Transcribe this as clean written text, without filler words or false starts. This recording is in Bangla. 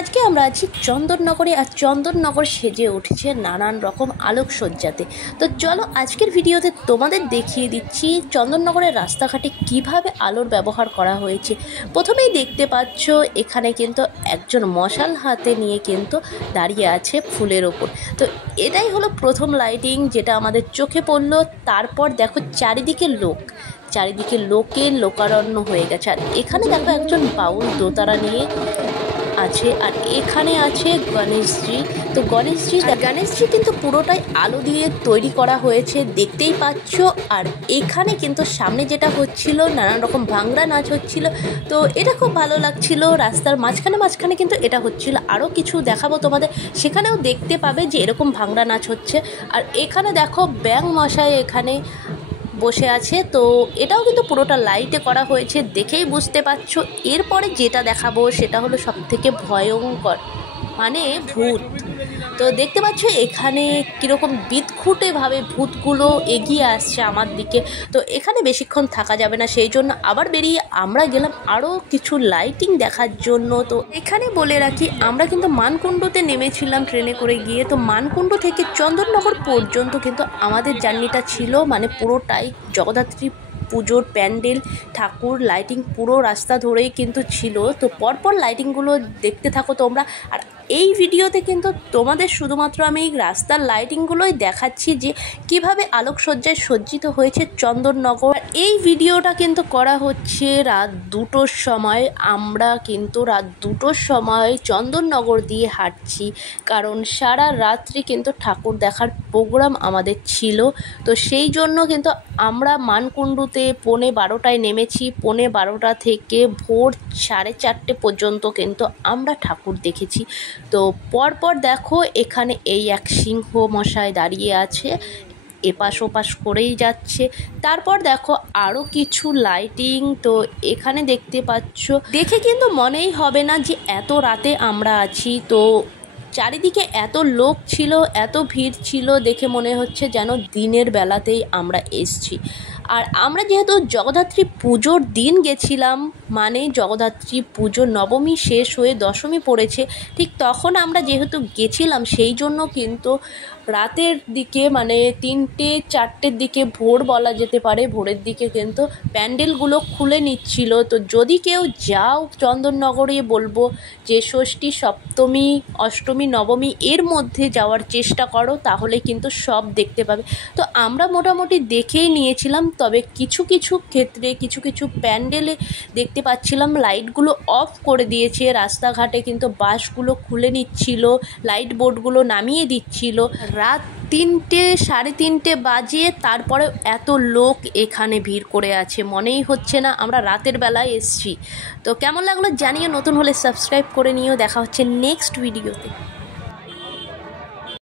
আজকে আমরা আছি চন্দননগরে, আর চন্দননগর সেজে উঠেছে নানান রকম আলোকসজ্জাতে। তো চলো আজকের ভিডিওতে তোমাদের দেখিয়ে দিচ্ছি চন্দননগরের রাস্তাঘাটে কিভাবে আলোর ব্যবহার করা হয়েছে। প্রথমেই দেখতে পাচ্ছ এখানে কিন্তু একজন মশাল হাতে নিয়ে কিন্তু দাঁড়িয়ে আছে ফুলের ওপর। তো এটাই হলো প্রথম লাইটিং যেটা আমাদের চোখে পড়লো। তারপর দেখো চারিদিকে লোকে লোকারণ্য হয়ে গেছে। আর এখানে দেখো একজন বাউল দোতারা নিয়ে আছে, আর এখানে আছে গণেশজি। তো গণেশজি কিন্তু পুরোটাই আলো দিয়ে তৈরি করা হয়েছে, দেখতেই পাচ্ছ। আর এখানে কিন্তু সামনে যেটা হচ্ছিল নানান রকম ভাংড়া নাচ হচ্ছিল, তো এটা খুব ভালো লাগছিল। রাস্তার মাঝখানে কিন্তু এটা হচ্ছিল। আরও কিছু দেখাবো তোমাদের, সেখানেও দেখতে পাবে যে এরকম ভাংড়া নাচ হচ্ছে। আর এখানে দেখো ব্যাঙ মশাই এখানে বসে আছে, তো এটাও কিন্তু পুরোটা লাইটে করা হয়েছে, দেখেই বুঝতে পারছো। এরপরে যেটা দেখাবো সেটা হলো সবথেকে ভয়ঙ্কর, মানে ভূত। তো দেখতে পাচ্ছ এখানে কীরকম বিদঘুটেভাবে ভূতগুলো এগিয়ে আসছে আমার দিকে। তো এখানে বেশিক্ষণ থাকা যাবে না, সেই জন্য আবার বেরিয়ে আমরা গেলাম আরও কিছু লাইটিং দেখার জন্য। তো এখানে বলে রাখি আমরা কিন্তু মানকুণ্ডুতে নেমেছিলাম ট্রেনে করে গিয়ে। তো মানকুণ্ডু থেকে চন্দননগর পর্যন্ত কিন্তু আমাদের জার্নিটা ছিল, মানে পুরোটাই জগদ্ধাত্রী পুজোর প্যান্ডেল, ঠাকুর, লাইটিং পুরো রাস্তা ধরেই কিন্তু ছিল। তো পরপর লাইটিংগুলো দেখতে থাকো তোমরা। আর এই ভিডিওতে কিন্তু তোমাদের শুধুমাত্র আমি এই রাস্তার লাইটিংগুলোই দেখাচ্ছি যে কিভাবে আলোকসজ্জায় সজ্জিত হয়েছে চন্দননগর। এই ভিডিওটা কিন্তু করা হচ্ছে রাত 2টোর সময়। আমরা কিন্তু রাত 2টোর সময় চন্দননগর দিয়ে হাঁটছি, কারণ সারা রাত্রি কিন্তু ঠাকুর দেখার প্রোগ্রাম আমাদের ছিল। তো সেই জন্য কিন্তু আমরা মানকুণ্ডুতে 12:15 নেমেছি। 12:15 থেকে ভোর 4:30 পর্যন্ত কিন্তু আমরা ঠাকুর দেখেছি। তো পরপর দেখো এখানে এই এক সিংহ মশাই দাঁড়িয়ে আছে, এপাশ ওপাশ করেই যাচ্ছে। তারপর দেখো আরও কিছু লাইটিং। তো এখানে দেখতে পাচ্ছ, দেখে কিন্তু মনেই হবে না যে এত রাতে আমরা আছি। তো চারিদিকে এত লোক ছিল, এত ভিড় ছিল, দেখে মনে হচ্ছে যেন দিনের বেলাতেই আমরা এসছি। আর আমরা যেহেতু জগদ্ধাত্রী পুজোর দিন গেছিলাম, মানে জগদ্ধাত্রী পুজো নবমী শেষ হয়ে দশমী পড়েছে, ঠিক তখন আমরা যেহেতু গেছিলাম, সেই জন্য কিন্তু রাতের দিকে, মানে 3টে-4টের দিকে ভোর বলা যেতে পারে, ভোরের দিকে কিন্তু প্যান্ডেলগুলো খুলে নিচ্ছিল। তো যদি কেউ যাও চন্দননগরে, বলবো যে ষষ্ঠী, সপ্তমী, অষ্টমী, নবমী এর মধ্যে যাওয়ার চেষ্টা করো, তাহলে কিন্তু সব দেখতে পাবে। তো আমরা মোটামুটি দেখেই নিয়েছিলাম, তবে কিছু কিছু ক্ষেত্রে কিছু প্যান্ডেলে দেখতে পাচ্ছিলাম লাইটগুলো অফ করে দিয়েছে। রাস্তাঘাটে কিন্তু বাসগুলো খুলে নিচ্ছিল, লাইট বোর্ডগুলো নামিয়ে দিচ্ছিল। রাত 3টে-3:30 বাজে, তারপরে এত লোক এখানে ভিড় করে আছে, মনেই হচ্ছে না আমরা রাতের বেলায় এসছি। তো কেমন লাগলো জানিও, নতুন হলে সাবস্ক্রাইব করে নিও। দেখা হচ্ছে নেক্সট ভিডিওতে।